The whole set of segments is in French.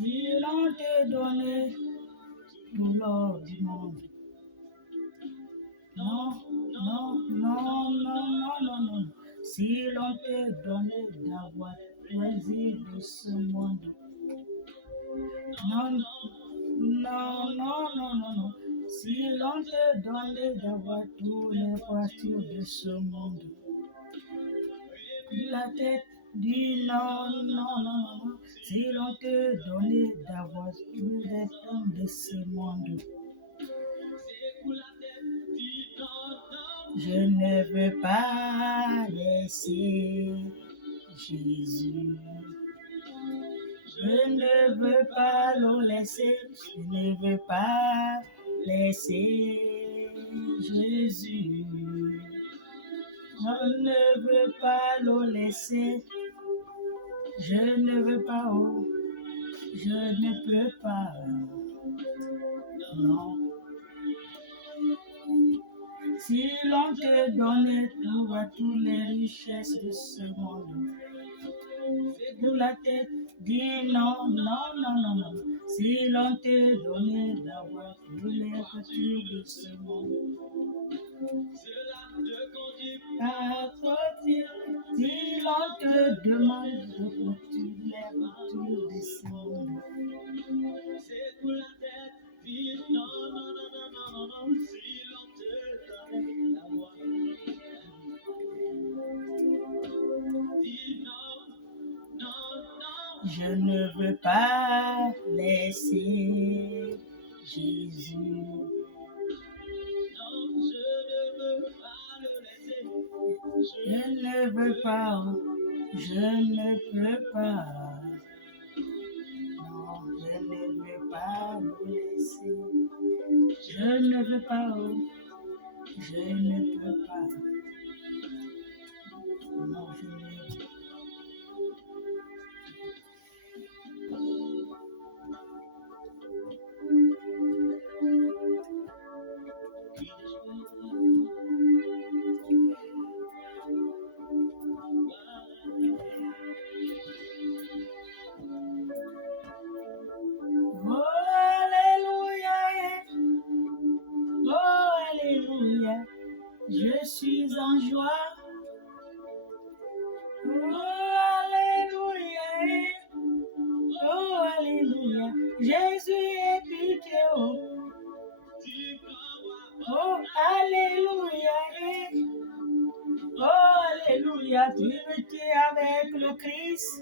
Ils ont te donné tout l'or du monde. Non, non, non, non, non, non, non. Si l'on te donnait d'avoir choisi de ce monde. Non, non, non, non, non, non. Si l'on te donnait d'avoir toutes les voitures de ce monde. La tête dit non, non, non, non. Si l'on te donnait d'avoir tous les hommes de ce monde. Je ne veux pas laisser Jésus. Je ne veux pas le laisser. Je ne veux pas laisser Jésus. Je ne veux pas le laisser. Je ne veux pas, oh, je ne peux pas. Non. Si l'on te donnait toutes les richesses de ce monde, de la tête, dis non, non, non, non, non. Si l'on te donnait d'avoir toutes les voitures de ce monde, à côté, si l'on te demande de toutes les voitures de ce monde, c'est pour la tête, dis non, non, non, non, non, non, non. Si l'on te donnait d'avoir, dis non, non, non. Je ne veux pas laisser Jésus. Je ne veux pas, je ne peux pas. Non, je ne veux pas le laisser. Je ne veux pas, je ne peux pas. Non, je ne veux pas. Je suis en joie. Oh, alléluia. Oh, alléluia. Jésus est pitié. Oh, alléluia. Oh, alléluia. Tu étais avec le Christ.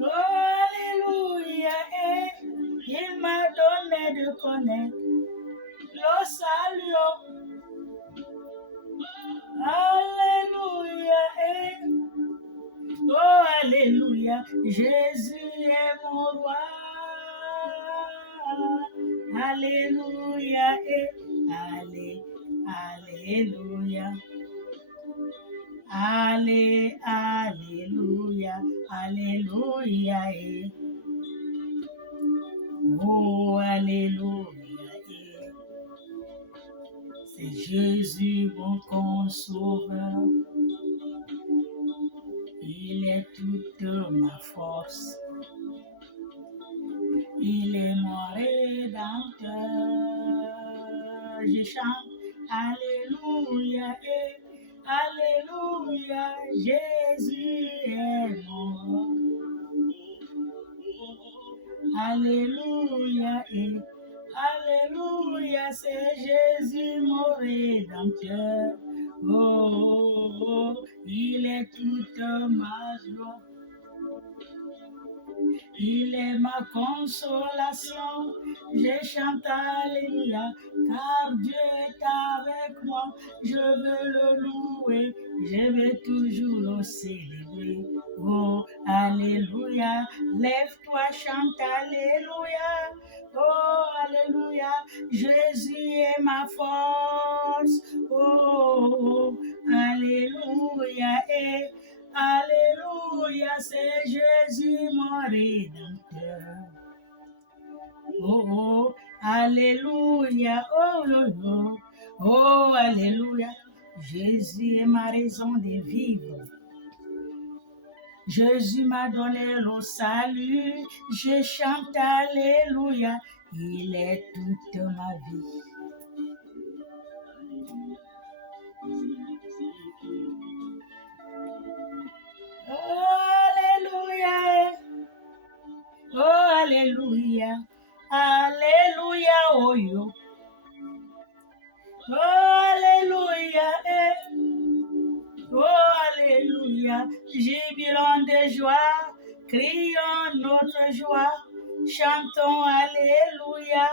Oh, alléluia. Il m'a donné de connaître le salut. Alléluia. Oh, alléluia. Jésus est mon roi. Alléluia. Alléluia. Alléluia. Alléluia. Oh, alléluia. C'est Jésus, mon consoleur. Il est toute ma force. Il est mon rédempteur. Je chante alléluia. Alléluia. Jésus est mon roi. Alléluia. Alléluia, c'est Jésus mon rédempteur. Oh, oh, oh, il est toute ma joie. Il est ma consolation. Je chante alléluia, car Dieu est avec moi. Je veux le louer, je vais toujours le célébrer. Oh, alléluia, lève-toi, chante alléluia. Oh, alléluia, Jésus est ma force. Oh, oh, alléluia, alléluia, c'est Jésus mon rédempteur. Oh, oh, alléluia, oh, oh, oh, oh, alléluia, Jésus est ma raison de vivre. Jésus m'a donné le salut. Je chante Alléluia. Il est toute ma vie. Alléluia. Oh, Alléluia. Alléluia, oh yo. Oh, Alléluia. Oh, Alléluia. Jubilons de joie. Crions notre joie. Chantons Alléluia.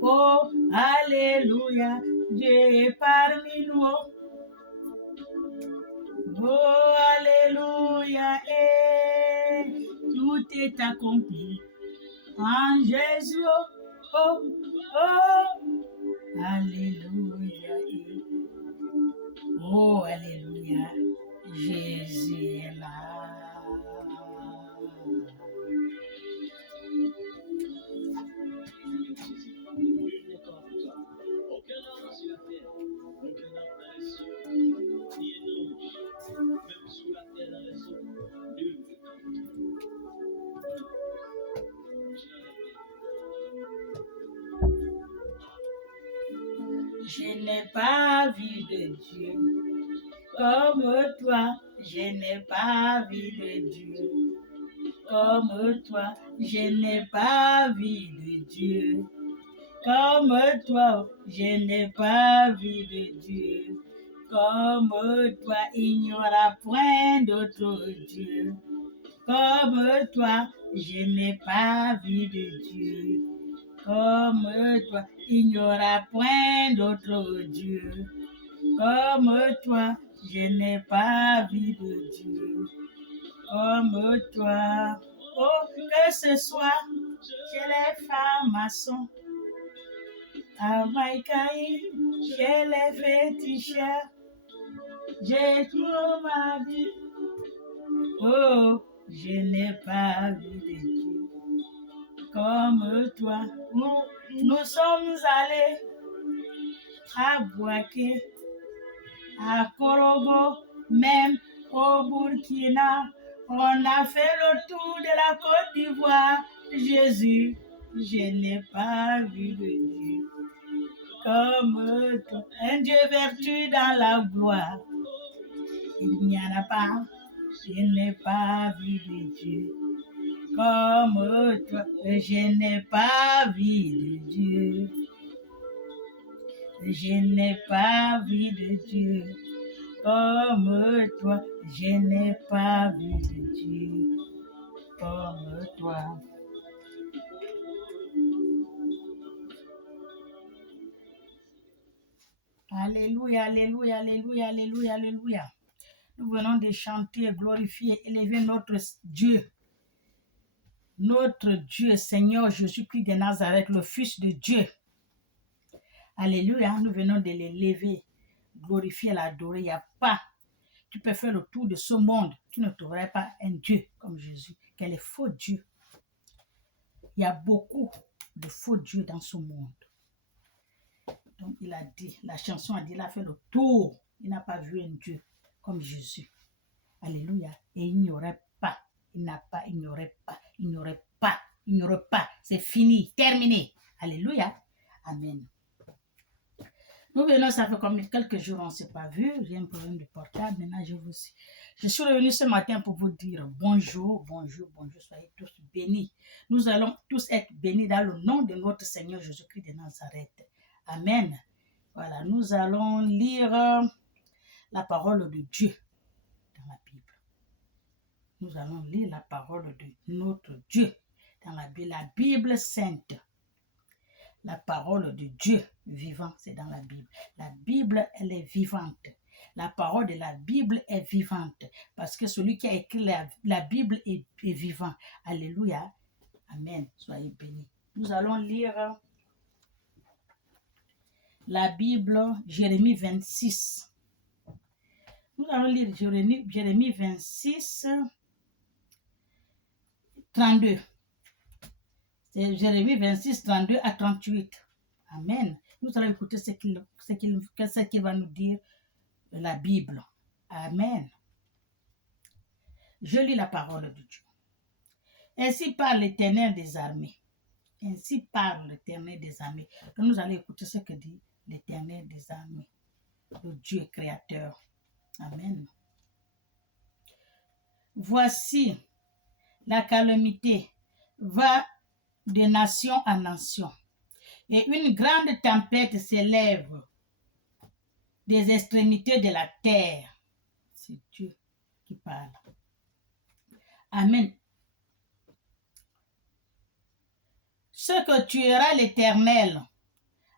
Oh, Alléluia. Dieu est parmi nous. Oh, Alléluia. Tout est accompli en Jésus. Oh, oh, Alléluia. Oh, Alléluia. Jésus est là. Je n'ai pas vu de Dieu comme toi. Je n'ai pas vu de Dieu comme toi. Je n'ai pas vu de Dieu comme toi. Je n'ai pas vu de Dieu comme toi. Il n'y aura point d'autre Dieu comme toi. Je n'ai pas vu de Dieu comme toi. Il n'y aura point d'autre Dieu comme toi. Je n'ai pas vu de Dieu comme toi. Oh, que ce soit chez les femmes maçons, à Maïkaï, chez les féticheurs, j'ai tout ma vie. Oh, je n'ai pas vu de Dieu comme toi. Nous sommes allés à Bouaké, à Korogo, même au Burkina. On a fait le tour de la Côte d'Ivoire. Jésus, je n'ai pas vu de Dieu comme toi. Un Dieu vertu dans la gloire. Il n'y en a pas. Je n'ai pas vu de Dieu comme toi. Je n'ai pas vu de Dieu. Je n'ai pas vu de Dieu comme toi. Je n'ai pas vu de Dieu comme toi. Alléluia, alléluia, alléluia, alléluia, alléluia. Nous venons de chanter, glorifier, élever notre Dieu. Notre Dieu, Seigneur Jésus-Christ de Nazareth, le Fils de Dieu. Alléluia, nous venons de l'élever, glorifier, l'adorer. Il n'y a pas. Tu peux faire le tour de ce monde. Tu ne trouverais pas un Dieu comme Jésus. Quel est faux Dieu. Il y a beaucoup de faux dieux dans ce monde. Donc il a dit, la chanson a dit, il a fait le tour. Il n'a pas vu un Dieu comme Jésus. Alléluia. Et il n'y aurait pas. Il n'a pas, il n'y aurait pas, il n'y aurait pas, il n'y aurait pas. C'est fini, terminé. Alléluia. Amen. Nous venons, ça fait comme quelques jours, on ne s'est pas vu. J'ai un problème de portable. Maintenant, je suis revenu ce matin pour vous dire bonjour, bonjour, bonjour. Soyez tous bénis. Nous allons tous être bénis dans le nom de notre Seigneur Jésus-Christ de Nazareth. Amen. Voilà, nous allons lire la parole de Dieu dans la Bible. Nous allons lire la parole de notre Dieu dans la Bible sainte. La parole de Dieu vivant, c'est dans la Bible. La Bible, elle est vivante. La parole de la Bible est vivante. Parce que celui qui a écrit la Bible est vivant. Alléluia. Amen. Soyez bénis. Nous allons lire la Bible, Jérémie 26. Nous allons lire Jérémie 26, 32. C'est Jérémie 26, 32 à 38. Amen. Nous allons écouter ce qu'il va nous dire la Bible. Amen. Je lis la parole de Dieu. Ainsi parle l'Éternel des armées. Ainsi parle l'Éternel des armées. Donc nous allons écouter ce que dit l'Éternel des armées, le Dieu créateur. Amen. Voici, la calamité va de nation en nation, et une grande tempête s'élève des extrémités de la terre. C'est Dieu qui parle. Amen. Ce que tuera l'Éternel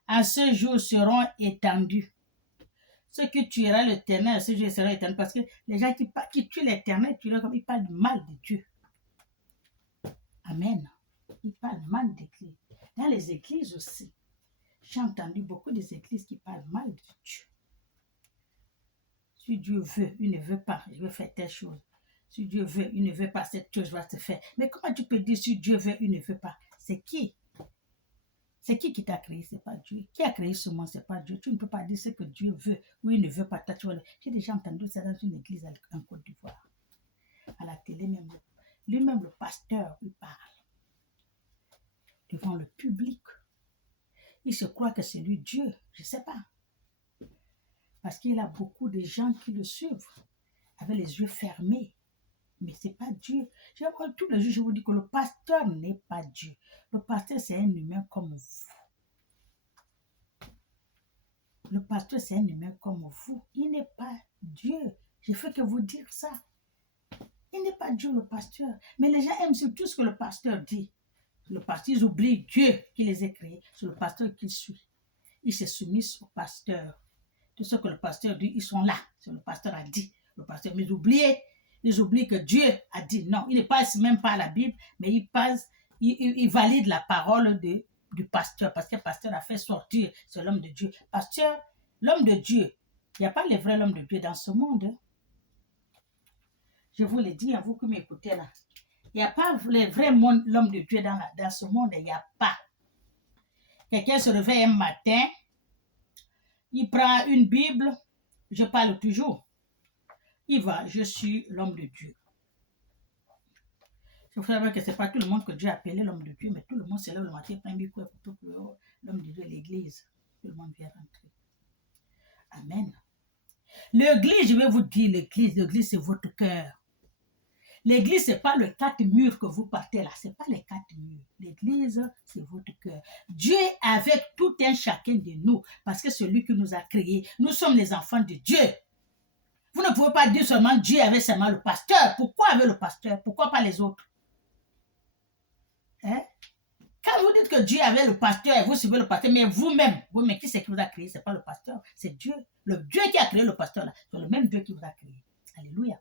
en ce jour seront étendus. Ce que tuera l'Éternel en ce jour seront étendus. Parce que les gens qui tuent l'Éternel, ils parlent du mal de Dieu. Amen. Ils parlent mal d'Église. Dans les églises aussi, j'ai entendu beaucoup des églises qui parlent mal de Dieu. Si Dieu veut, il ne veut pas, je vais faire telle chose. Si Dieu veut, il ne veut pas, cette chose va se faire. Mais comment tu peux dire si Dieu veut, il ne veut pas? C'est qui? C'est qui t'a créé? C'est pas Dieu. Qui a créé ce monde? C'est pas Dieu. Tu ne peux pas dire ce que Dieu veut ou il ne veut pas. J'ai déjà entendu ça dans une église en Côte d'Ivoire. À la télé même. Lui-même, le pasteur, il parle devant le public. Il se croit que c'est lui Dieu. Je ne sais pas. Parce qu'il a beaucoup de gens qui le suivent avec les yeux fermés. Mais ce n'est pas Dieu. Tous les jours, je vous dis que le pasteur n'est pas Dieu. Le pasteur, c'est un humain comme vous. Le pasteur, c'est un humain comme vous. Il n'est pas Dieu. Je fais que vous dire ça. Il n'est pas Dieu, le pasteur. Mais les gens aiment surtout ce que le pasteur dit. Le pasteur, ils oublient Dieu qui les a créés. C'est le pasteur qu'ils suivent. Ils se soumettent au pasteur. Tout ce que le pasteur dit, ils sont là. C'est le pasteur a dit. Le pasteur, mais ils oublient que Dieu a dit. Non, il ne passe même pas à la Bible, mais il valide la parole du pasteur, parce que le pasteur a fait sortir, c'est l'homme de Dieu. Pasteur, l'homme de Dieu, il n'y a pas le vrai homme de Dieu dans ce monde. Je vous le dis à vous qui m'écoutez là. Il n'y a pas le vrai l'homme de Dieu dans ce monde, il n'y a pas. Quelqu'un se réveille un matin, il prend une Bible, je parle toujours. Il va, je suis l'homme de Dieu. Il faut savoir que ce n'est pas tout le monde que Dieu a appelé l'homme de Dieu, mais tout le monde se lève le matin, prend un Bible pour l'homme de Dieu, l'église. Tout le monde vient rentrer. Amen. L'église, je vais vous dire, l'église c'est votre cœur. L'église, ce n'est pas les 4 murs que vous partez là. Ce n'est pas les 4 murs. L'église, c'est votre cœur. Dieu est avec tout un chacun de nous, parce que c'est lui qui nous a créés. Nous sommes les enfants de Dieu. Vous ne pouvez pas dire seulement Dieu avait seulement le pasteur. Pourquoi avec le pasteur? Pourquoi pas les autres? Hein? Quand vous dites que Dieu avait le pasteur et vous suivez le pasteur, mais vous-même, mais qui c'est qui vous a créé? Ce n'est pas le pasteur, c'est Dieu. Le Dieu qui a créé le pasteur là, c'est le même Dieu qui vous a créé. Alléluia.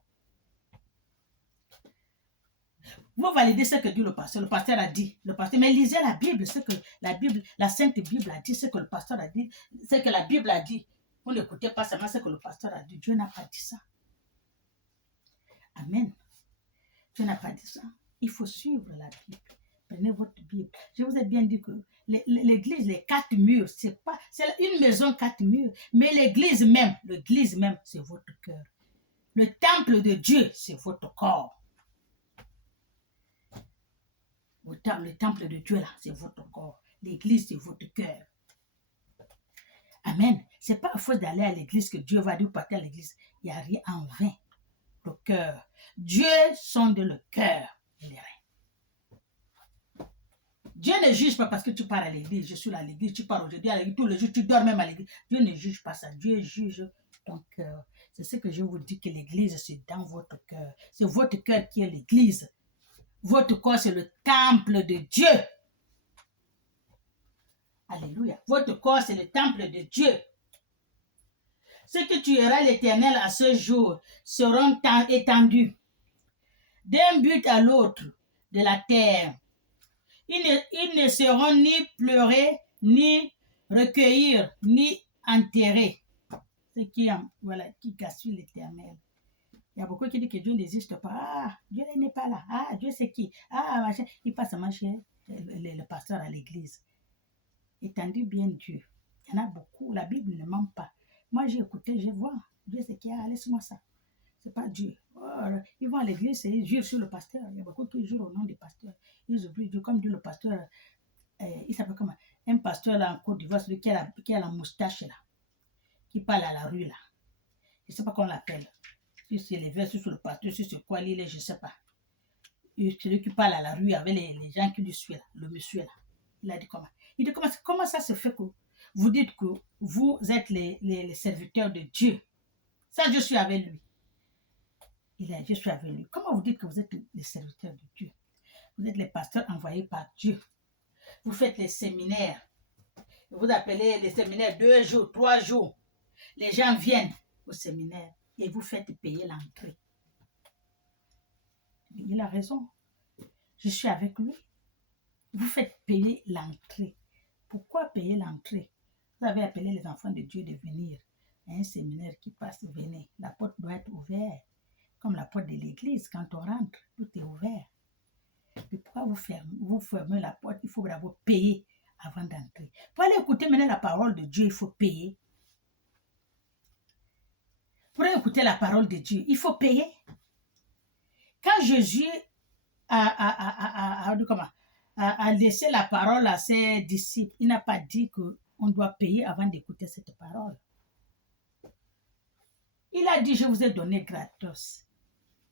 Vous validez ce que dit le pasteur a dit. Le pasteur, mais lisez la Bible, ce que la Bible, la Sainte Bible a dit, ce que le pasteur a dit, ce que la Bible a dit. Vous n'écoutez pas seulement ce que le pasteur a dit. Dieu n'a pas dit ça. Amen. Dieu n'a pas dit ça. Il faut suivre la Bible. Prenez votre Bible. Je vous ai bien dit que l'église, les 4 murs, c'est une maison 4 murs. Mais l'église même, c'est votre cœur. Le temple de Dieu, c'est votre corps. Le temple de Dieu, là, c'est votre corps. L'église, c'est votre cœur. Amen. Ce n'est pas à force d'aller à l'église que Dieu va dire partir à l'église. Il n'y a rien en vain. Le cœur. Dieu sonde le cœur et les reins. Dieu ne juge pas parce que tu pars à l'église. Je suis à l'église, tu pars aujourd'hui à l'église, tous les jours, tu dors même à l'église. Dieu ne juge pas ça. Dieu juge ton cœur. C'est ce que je vous dis, que l'église, c'est dans votre cœur. C'est votre cœur qui est l'église. Votre corps, c'est le temple de Dieu. Alléluia. Votre corps, c'est le temple de Dieu. Ce que tuera l'Éternel à ce jour seront étendus d'un but à l'autre de la terre. Ils ne seront ni pleurés, ni recueillir, ni enterrés. Ce qui gaspille l'Éternel. Il y a beaucoup qui disent que Dieu n'existe pas. Ah, Dieu n'est pas là. Ah, Dieu c'est qui? Ah, machin. Il passe à marcher le pasteur à l'église. Étendu bien Dieu. Il y en a beaucoup. La Bible ne ment pas. Moi, j'ai écouté, je vois. Dieu, c'est qui? Laisse-moi ça. C'est pas Dieu. Oh, ils vont à l'église et ils jurent sur le pasteur. Il y a beaucoup qui jurent au nom du pasteur. Ils oublient Dieu, comme dit le pasteur. Il s'appelle comment? Un pasteur là en Côte d'Ivoire, celui qui a la moustache là, qui parle à la rue là. Je ne sais pas comment on l'appelle. Si c'est les versets sur le pasteur, si c'est quoi l'île, je ne sais pas. Celui qui parle à la rue avec les gens qui lui suivent là, le monsieur là. Il a dit comment? Il dit comment ça se fait que vous dites que vous êtes les serviteurs de Dieu? Ça, je suis avec lui. Il a dit, je suis avec lui. Comment vous dites que vous êtes les serviteurs de Dieu? Vous êtes les pasteurs envoyés par Dieu. Vous faites les séminaires. Vous appelez les séminaires 2 jours, 3 jours. Les gens viennent au séminaire et vous faites payer l'entrée. Il a raison. Je suis avec lui. Vous faites payer l'entrée. Pourquoi payer l'entrée? Vous avez appelé les enfants de Dieu de venir à un séminaire qui passe, venez. La porte doit être ouverte. Comme la porte de l'église, quand on rentre, tout est ouvert. Et pourquoi vous fermez la porte? Il faut d'abord payer avant d'entrer. Pour aller écouter maintenant la parole de Dieu, il faut payer. Pour écouter la parole de Dieu, il faut payer. Quand Jésus a laissé la parole à ses disciples, il n'a pas dit qu'on doit payer avant d'écouter cette parole. Il a dit, je vous ai donné gratos.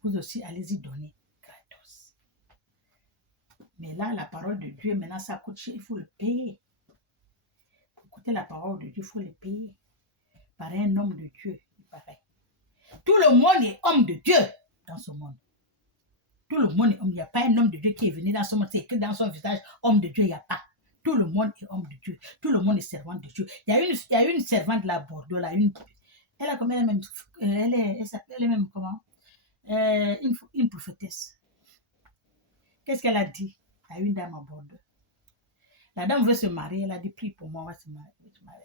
Vous aussi, allez-y donner gratos. Mais là, la parole de Dieu, maintenant, ça coûte cher, il faut le payer. Pour écouter la parole de Dieu, il faut le payer. Par un homme de Dieu, il paraît. Tout le monde est homme de Dieu dans ce monde. Tout le monde est homme. Il n'y a pas un homme de Dieu qui est venu dans ce monde. C'est écrit dans son visage, homme de Dieu, il n'y a pas. Tout le monde est homme de Dieu. Tout le monde est servant de Dieu. Il y a une servante là à Bordeaux, là, elle a comme elle même, elle est même comment? Une prophétesse. Qu'est-ce qu'elle a dit à une dame à Bordeaux? La dame veut se marier, elle a dit, prie pour moi, on va se marier.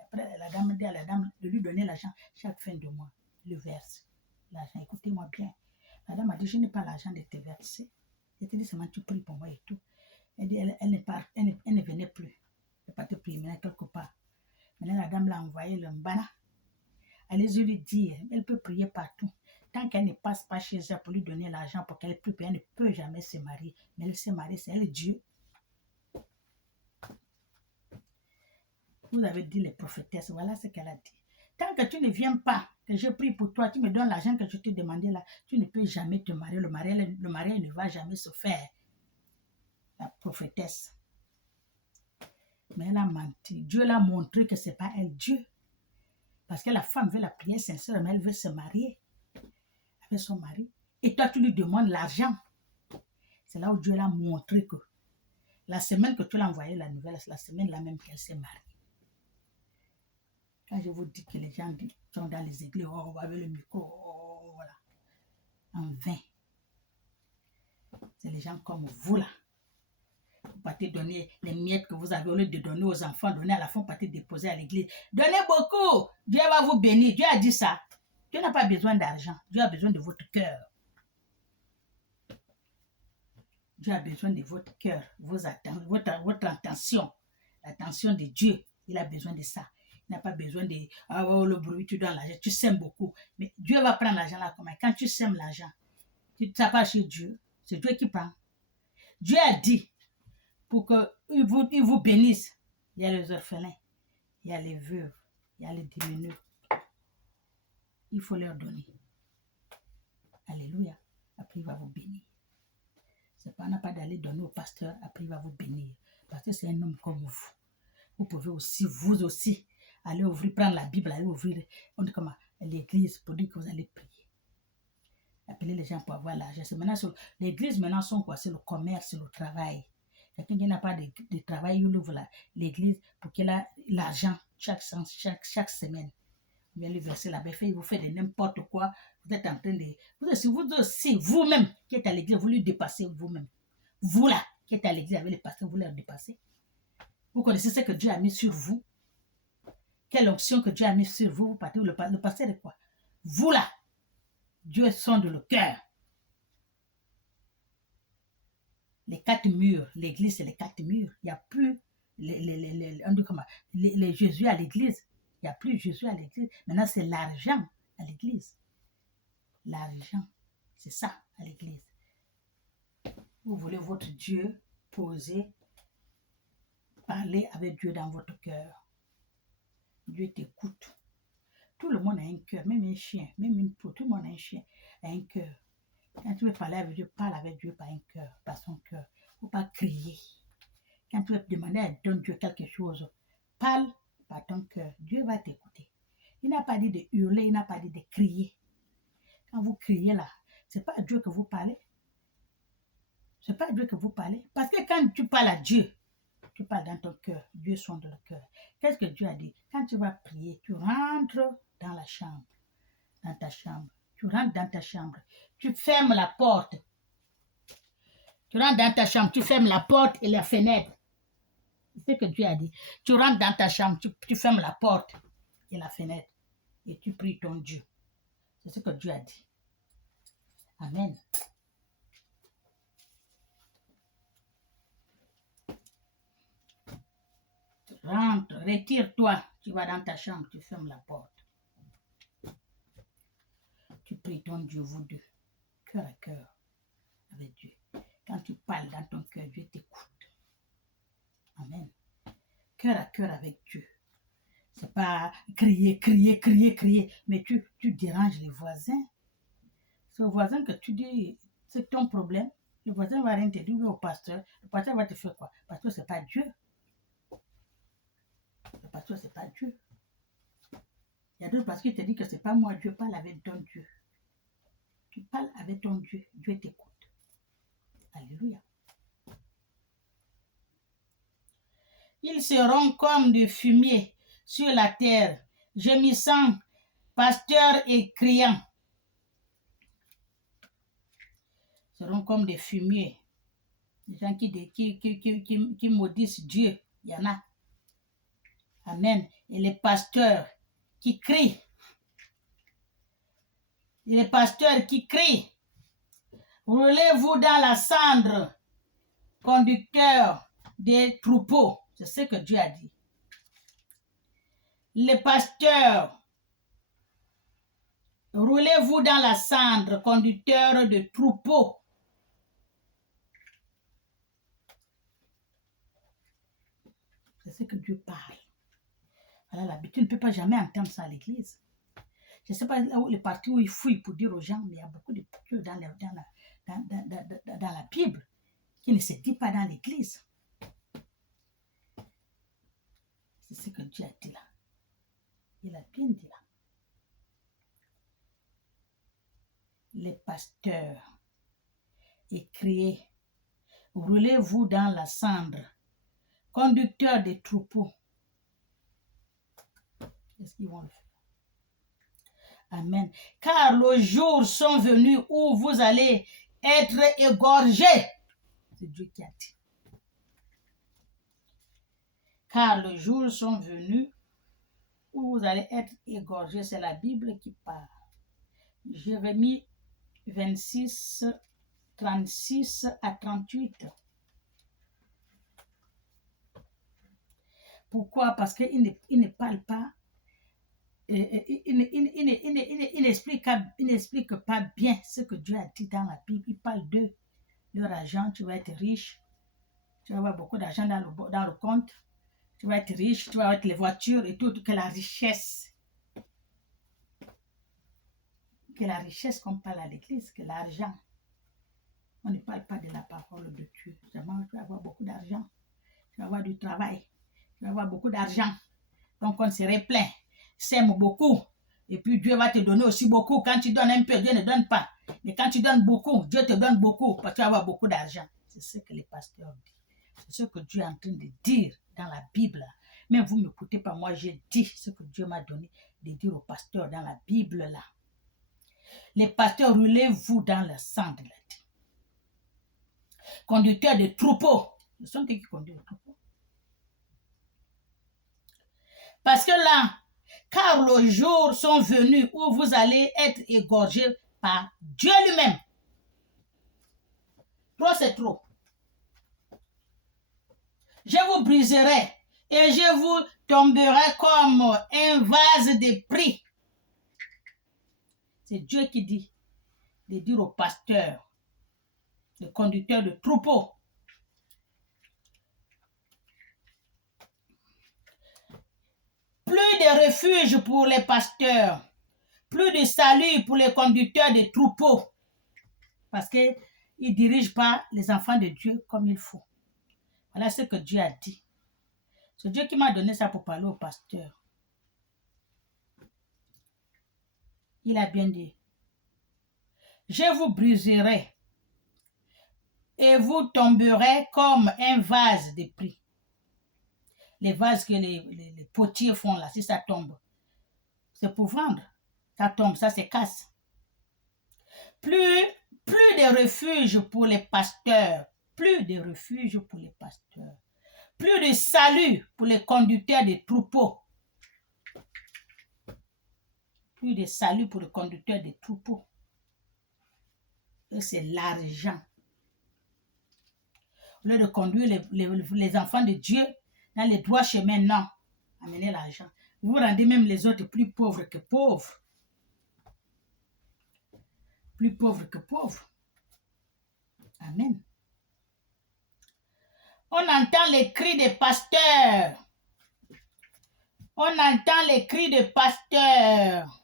Après, la dame dit à la dame de lui donner l'argent chaque fin de mois. Le verse. L'argent, écoutez-moi bien. La dame a dit, je n'ai pas l'argent de te verser. Elle te dit seulement, tu pries pour moi et tout. Elle dit, elle ne venait plus. Elle n'est pas te prier maintenant quelque part. Maintenant, la dame l'a envoyé le mbana. Allez-y lui dire, elle peut prier partout. Tant qu'elle ne passe pas chez elle pour lui donner l'argent pour qu'elle prie, elle ne peut jamais se marier. Mais elle s'est mariée, c'est elle Dieu. Vous avez dit les prophétesses, voilà ce qu'elle a dit. Tant que tu ne viens pas, que je prie pour toi, tu me donnes l'argent que je t'ai demandé là, tu ne peux jamais te marier. Le mariage ne va jamais se faire. La prophétesse. Mais elle a menti. Dieu l'a montré que ce n'est pas elle, Dieu. Parce que la femme veut la prière sincère, mais elle veut se marier avec son mari. Et toi, tu lui demandes l'argent. C'est là où Dieu l'a montré que la semaine que tu l'as envoyé la nouvelle, c'est la semaine là même qu'elle s'est mariée. Quand je vous dis que les gens sont dans les églises, oh, on va avec le micro, oh, voilà. En vain. C'est les gens comme vous là. Vous partez donner les miettes que vous avez, au lieu de donner aux enfants, donner à la fin, partez déposer à l'église. Donnez beaucoup. Dieu va vous bénir. Dieu a dit ça. Dieu n'a pas besoin d'argent. Dieu a besoin de votre cœur. Dieu a besoin de votre cœur, votre attention. L'attention de Dieu. Il a besoin de ça. Il n'a pas besoin de le bruit, tu donnes l'argent, tu sèmes beaucoup. Mais Dieu va prendre l'argent là comment? Quand tu sèmes l'argent, tu ne pas chez Dieu. C'est Dieu qui prend. Dieu a dit pour qu'il vous bénisse. Il y a les orphelins, il y a les veuves, il y a les diminués. Il faut leur donner. Alléluia. Après, il va vous bénir. C'est pas, on n'a pas d'aller donner au pasteur, après, il va vous bénir. Parce que c'est un homme comme vous. Vous pouvez aussi, vous aussi, aller ouvrir, prendre la Bible, aller ouvrir l'église pour dire que vous allez prier. Appeler les gens pour avoir l'argent. L'église maintenant sont quoi? C'est le commerce, c'est le travail. Quelqu'un qui n'a pas de travail, il ouvre l'église pour qu'il ait l'argent chaque semaine. Vous allez verser la bête, il vous fait de n'importe quoi. Vous êtes en train de... Vous aussi, vous-même qui êtes à l'église, vous lui dépassez vous-même. Vous là, qui êtes à l'église avec les pasteurs, vous leur dépassez. Vous connaissez ce que Dieu a mis sur vous. Quelle option que Dieu a mis sur vous. Vous partez, le pasteur est quoi? Vous là, Dieu sonde le cœur. Les 4 murs, l'église c'est les 4 murs. Il n'y a plus les Jésus à l'église. Il n'y a plus Jésus à l'église. Maintenant c'est l'argent à l'église. L'argent, c'est ça à l'église. Vous voulez votre Dieu poser, parler avec Dieu dans votre cœur. Dieu t'écoute. Tout le monde a un cœur, même un chien, même une poule, tout le monde a un chien, a un cœur. Quand tu veux parler avec Dieu, parle avec Dieu par un cœur, par son cœur. Il ne faut pas crier. Quand tu veux demander à Dieu quelque chose, parle par ton cœur. Dieu va t'écouter. Il n'a pas dit de hurler, il n'a pas dit de crier. Quand vous criez là, ce n'est pas à Dieu que vous parlez. Ce n'est pas à Dieu que vous parlez. Parce que quand tu parles à Dieu, tu parles dans ton cœur. Dieu sonde le cœur. Qu'est-ce que Dieu a dit? Quand tu vas prier, tu rentres dans la chambre, dans ta chambre. Tu rentres dans ta chambre. Tu fermes la porte. Tu rentres dans ta chambre, tu fermes la porte et la fenêtre. C'est ce que Dieu a dit. Tu rentres dans ta chambre, tu fermes la porte et la fenêtre et tu pries ton Dieu. C'est ce que Dieu a dit. Amen. Rentre, retire-toi. Tu vas dans ta chambre, tu fermes la porte. Tu pries ton Dieu, vous deux, cœur à cœur avec Dieu. Quand tu parles dans ton cœur, Dieu t'écoute. Amen. Cœur à cœur avec Dieu. C'est pas crier, crier, crier, crier, mais tu déranges les voisins. C'est au voisin que tu dis, c'est ton problème. Le voisin va rien te dire au pasteur. Le pasteur va te faire quoi? Parce que c'est pas Dieu. Le pasteur, c'est pas Dieu. Il y a d'autres pasteurs qui te disent que c'est pas moi, Dieu parle avec ton Dieu. Tu parles avec ton Dieu, Dieu t'écoute. Alléluia. Ils seront comme du fumier sur la terre, gémissant, pasteurs et criant. Ils seront comme des fumiers. Les gens qui maudissent Dieu, il y en a. Amen. Et les pasteurs qui crient. Et les pasteurs qui crient. Roulez-vous dans la cendre, conducteurs des troupeaux. C'est ce que Dieu a dit. Les pasteurs, roulez-vous dans la cendre, conducteurs de troupeaux. C'est ce que Dieu parle. Voilà l'habitude. Tu ne peux pas jamais entendre ça à l'église. Je ne sais pas les parties où ils fouillent pour dire aux gens, mais il y a beaucoup de choses dans la Bible qui ne se dit pas dans l'église. C'est ce que Dieu a dit là. Il a bien dit là. Les pasteurs, et criez, roulez-vous dans la cendre, conducteurs des troupeaux. Qu'est-ce qu'ils vont le faire? Amen. Car les jours sont venus où vous allez être égorgés. C'est Dieu qui a dit. Car les jours sont venus où vous allez être égorgés. C'est la Bible qui parle. Jérémie 26, 36 à 38. Pourquoi? Parce qu'il ne parle pas, il n'explique pas bien ce que Dieu a dit dans la Bible. Il parle de leur argent, tu vas être riche, tu vas avoir beaucoup d'argent dans le compte, tu vas être riche, tu vas avoir les voitures et tout, que la richesse qu'on parle à l'église, que l'argent. On ne parle pas de la parole de Dieu. Seulement, tu vas avoir beaucoup d'argent, tu vas avoir du travail, tu vas avoir beaucoup d'argent. Ton compte serait plein, sème beaucoup. Et puis Dieu va te donner aussi beaucoup. Quand tu donnes un peu, Dieu ne donne pas. Mais quand tu donnes beaucoup, Dieu te donne beaucoup parce que tu vas avoir beaucoup d'argent. C'est ce que les pasteurs disent. C'est ce que Dieu est en train de dire dans la Bible. Mais vous ne m'écoutez pas, moi j'ai dit ce que Dieu m'a donné de dire aux pasteurs dans la Bible là. Les pasteurs, roulez-vous dans le sang de la terre. Conducteurs de troupeaux. Ce sont eux qui conduisent les troupeaux. Parce que là, car les jours sont venus où vous allez être égorgés par Dieu lui-même. Trop, c'est trop. Je vous briserai et je vous tomberai comme un vase de prix. C'est Dieu qui dit de dire aux pasteurs, les conducteurs de troupeaux, plus de refuge pour les pasteurs, plus de salut pour les conducteurs de troupeaux, parce qu'ils ne dirigent pas les enfants de Dieu comme il faut. Voilà ce que Dieu a dit. C'est Dieu qui m'a donné ça pour parler aux pasteurs. Il a bien dit, je vous briserai et vous tomberez comme un vase de prix. Les vases que les potiers font là, si ça tombe, c'est pour vendre. Ça tombe, ça se casse. Plus de refuge pour les pasteurs, plus de refuge pour les pasteurs, plus de salut pour les conducteurs de troupeaux. Plus de salut pour les conducteurs de troupeaux. Et c'est l'argent. Au lieu de conduire les enfants de Dieu dans les droits chemins, non. Amenez l'argent. Vous rendez même les autres plus pauvres que pauvres. Plus pauvres que pauvres. Amen. On entend les cris des pasteurs. On entend les cris des pasteurs.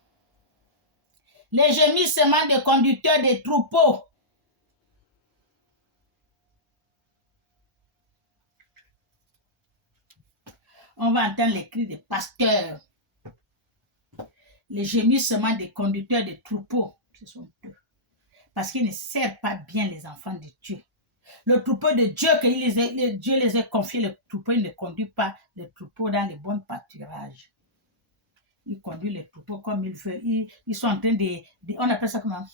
Les gémissements des conducteurs des troupeaux. On va entendre les cris des pasteurs. Les gémissements des conducteurs des troupeaux. Ce sont eux. Parce qu'ils ne servent pas bien les enfants de Dieu. Le troupeau de Dieu, que Dieu les a confiés, le troupeau, il ne conduit pas le troupeau dans les bons pâturages. Il conduit les troupeaux comme il veut. Ils sont en train on appelle ça comment?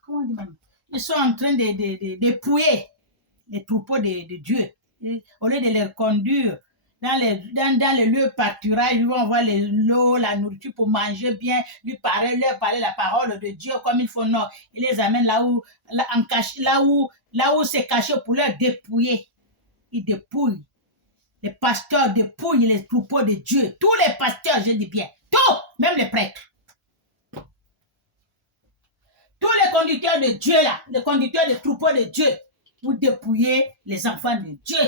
Comment on dit même? Ils sont en train de pouiller les troupeaux de Dieu. Et au lieu de les conduire dans les lieux pâturages, ils vont voir l'eau, la nourriture pour manger bien, leur parler la parole de Dieu comme il faut. Non, ils les amènent là où c'est caché pour leur dépouiller. Ils dépouillent. Les pasteurs dépouillent les troupeaux de Dieu. Tous les pasteurs, je dis bien. Tous, même les prêtres. Tous les conducteurs de Dieu là, les conducteurs des troupeaux de Dieu, vous dépouillez les enfants de Dieu.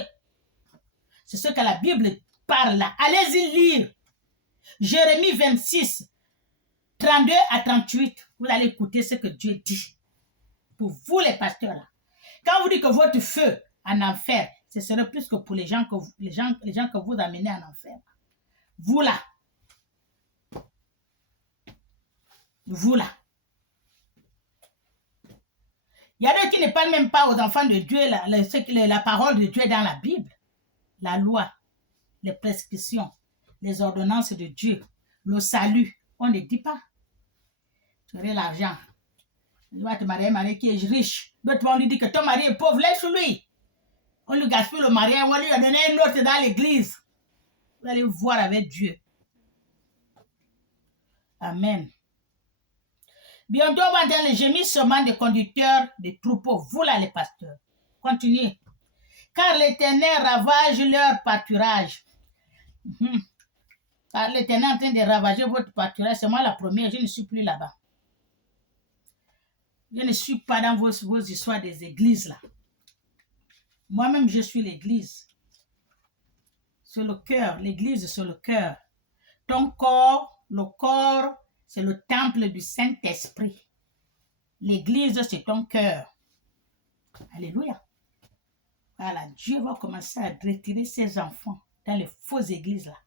C'est ce que la Bible parle là. Allez-y lire. Jérémie 26, 32 à 38. Vous allez écouter ce que Dieu dit. Pour vous les pasteurs là. Quand vous dites que votre feu en enfer, ce serait plus que pour les gens que vous amenez en enfer. Vous là. Vous là. Il y a d'autres qui ne parlent même pas aux enfants de Dieu, la parole de Dieu dans la Bible. La loi, les prescriptions, les ordonnances de Dieu, le salut. On ne dit pas. Tu aurais l'argent. Tu vas te marier un mari qui est riche. D'autres vont lui dire que ton mari est pauvre, laisse lui. On lui gaspille le mariage, on va lui donner un autre dans l'église. Vous allez voir avec Dieu. Amen. Bientôt, on va entendre les gémissements des conducteurs des troupeaux. Vous là, les pasteurs. Continuez. Car l'Éternel ravage leur pâturage. Car l'Éternel est en train de ravager votre pâturage. C'est moi la première, je ne suis plus là-bas. Je ne suis pas dans vos histoires des églises là. Moi-même, je suis l'église. C'est le cœur. L'église, c'est le cœur. Ton corps, le corps, c'est le temple du Saint-Esprit. L'église, c'est ton cœur. Alléluia. Voilà, Dieu va commencer à retirer ses enfants dans les fausses églises là.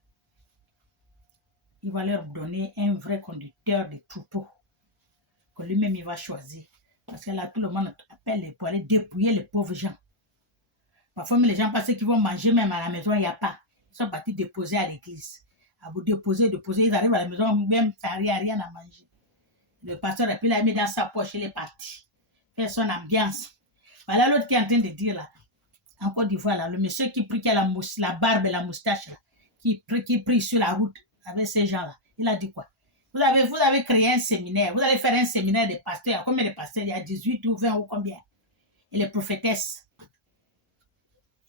Il va leur donner un vrai conducteur de troupeau que lui-même il va choisir. Parce que là, tout le monde appelle pour aller dépouiller les pauvres gens. Parfois, les gens pensent qu'ils vont manger même à la maison, il n'y a pas. Ils sont partis déposer à l'église. À vous déposer, ils arrivent à la maison, même ça n'y a rien à manger. Le pasteur a l'a mis dans sa poche, il est parti. Faire son ambiance. Voilà l'autre qui est en train de dire là, en Côte d'Ivoire, là, le monsieur qui prie, qui a la barbe et la moustache, là, qui prie sur la route avec ces gens-là. Il a dit quoi? Vous avez créé un séminaire, vous allez faire un séminaire de pasteurs. Combien de pasteurs? Il y a 18 ou 20 ou combien? Et les prophétesses.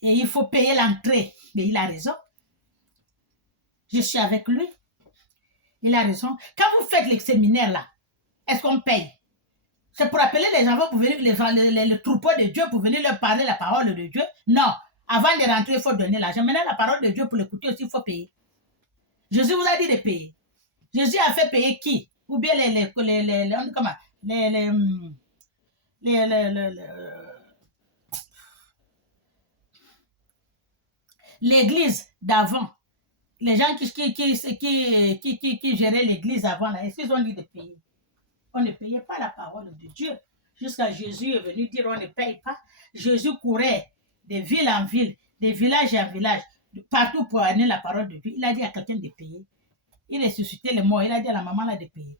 Et il faut payer l'entrée. Mais il a raison. Je suis avec lui. Il a raison. Quand vous faites les séminaires là, est-ce qu'on paye? C'est pour appeler les enfants pour venir, le troupeau de Dieu, pour venir leur parler la parole de Dieu? Non. Avant de rentrer, il faut donner l'argent. Maintenant, la parole de Dieu, pour l'écouter aussi, il faut payer. Jésus vous a dit de payer. Jésus a fait payer qui? Ou bien l'église d'avant. Les gens qui géraient l'église avant, là, est-ce qu'ils ont dit de payer? On ne payait pas la parole de Dieu. Jusqu'à Jésus est venu dire on ne paye pas. Jésus courait de ville en ville, de village en village, partout pour amener la parole de Dieu. Il a dit à quelqu'un de payer. Il ressuscitait les morts. Il a dit à la maman là de payer.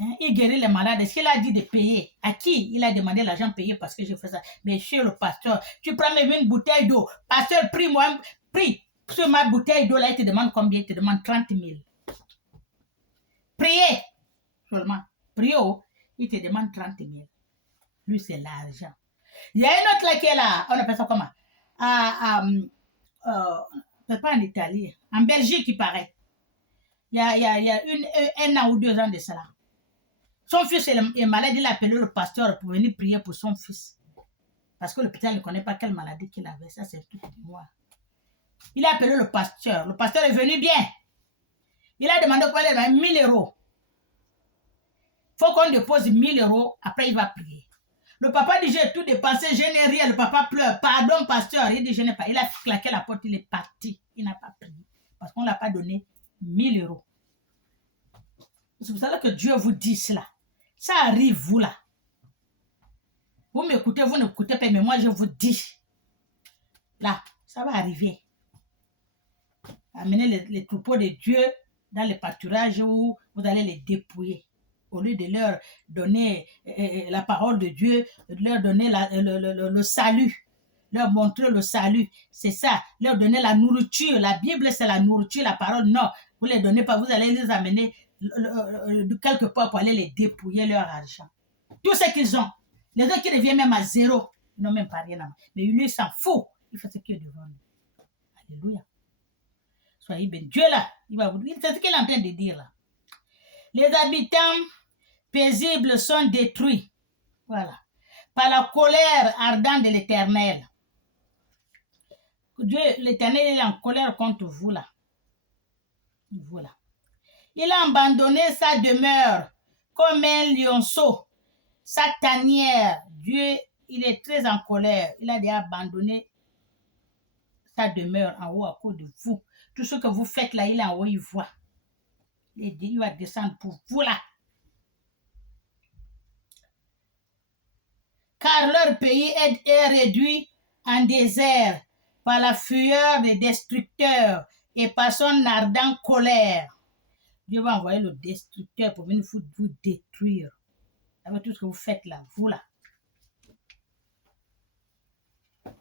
Hein? Il guérit les malades. Est-ce qu'il a dit de payer? À qui il a demandé l'argent payé parce que je fais ça? Mais chez le pasteur, tu prends même une bouteille d'eau. Pasteur, prie-moi, prie. Sur ma bouteille d'eau là, il te demande combien? Il te demande 30 000. Priez seulement. Priez, il te demande 30 000. Lui, c'est l'argent. Il y a une autre là qui est là. On appelle ça comment? C'est pas en Italie. En Belgique, il paraît. Il y a un an ou 2 ans de cela. Son fils est malade, il a appelé le pasteur pour venir prier pour son fils. Parce que l'hôpital ne connaît pas quelle maladie qu'il avait. Ça, c'est tout pour moi. Il a appelé le pasteur. Le pasteur est venu bien. Il a demandé quoi? Il a 1 000 euros. Il faut qu'on dépose 1 000 euros. Après, il va prier. Le papa dit, j'ai tout dépensé, je n'ai rien. Le papa pleure. Pardon, pasteur. Il dit, je n'ai pas. Il a claqué la porte, il est parti. Il n'a pas prié. Parce qu'on ne l'a pas donné 1 000 euros. C'est pour ça que Dieu vous dit cela. Ça arrive, vous là. Vous m'écoutez, vous n'écoutez pas, mais moi je vous dis. Là, ça va arriver. Amenez les troupeaux de Dieu dans les pâturages où vous allez les dépouiller. Au lieu de leur donner la parole de Dieu, de leur donner le salut, leur montrer le salut. C'est ça, leur donner la nourriture. La Bible, c'est la nourriture, la parole. Non, vous ne les donnez pas, vous allez les amener de quelque part pour aller les dépouiller leur argent. Tout ce qu'ils ont. Les autres qui reviennent même à zéro, ils n'ont même pas rien à manger. Mais lui, il s'en fout. Il fait ce qu'il est devant nous. Alléluia. Soyez bénis. Dieu là, il va vous dire, c'est ce qu'il est en train de dire là. Les habitants paisibles sont détruits. Voilà. Par la colère ardente de l'Éternel. Dieu, l'Éternel, est en colère contre vous là. Voilà. Il a abandonné sa demeure comme un lionceau. Sa tanière, Dieu, il est très en colère. Il a déjà abandonné sa demeure en haut à cause de vous. Tout ce que vous faites là, il est en haut, il voit. Il va descendre pour vous là. Car leur pays est réduit en désert par la fureur des destructeurs et par son ardente colère. Dieu va envoyer le destructeur pour venir vous détruire. Avec tout ce que vous faites là, vous là.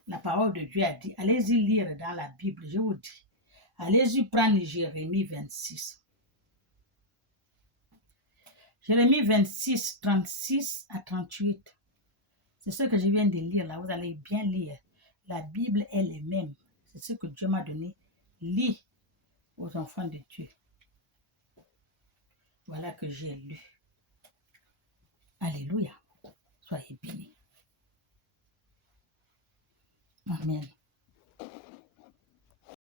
La parole de Dieu a dit, allez-y lire dans la Bible, je vous dis. Allez-y prendre Jérémie 26. Jérémie 26, 36 à 38. C'est ce que je viens de lire là, vous allez bien lire. La Bible est la même. C'est ce que Dieu m'a donné. Lis aux enfants de Dieu. Voilà que j'ai lu. Alléluia. Soyez bénis. Amen.